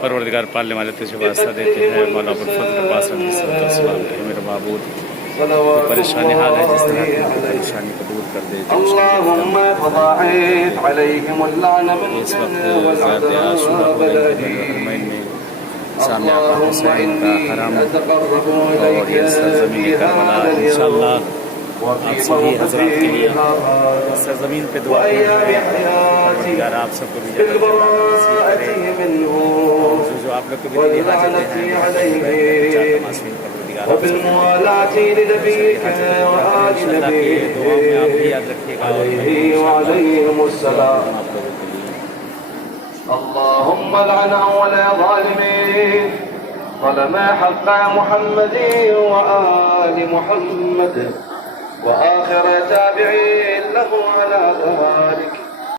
پروردگار پالنے والے تجھے واسطہ دیتے ہیں مولا ابوالفضل عباس علیہ السلام کہ میرا معبود پریشانی حال ہے جس طرح کی پریشانی کو دور کر دے اللهم فضاعت عليهم اللعن من اس وقت زیادہ عاشورہ ہو رہی ہے حرمین میں سامنے آقا حسین کا حرم اور یہ سرزمین کربلا انشاءاللہ آپ سبھی حضرات کے لیے سرزمین پہ دعا پروردگار آپ سب کو بھی جنت جو آپ لوگ کو بھی دلی حاجتیں ہیں پروردگار آپ سب انشاءاللہ کی دعا میں آپ بھی یاد رکھیے گا اللهم لعن أول ظالمين ظلم حق محمد وآل محمد وآخر تابعين له على ذلك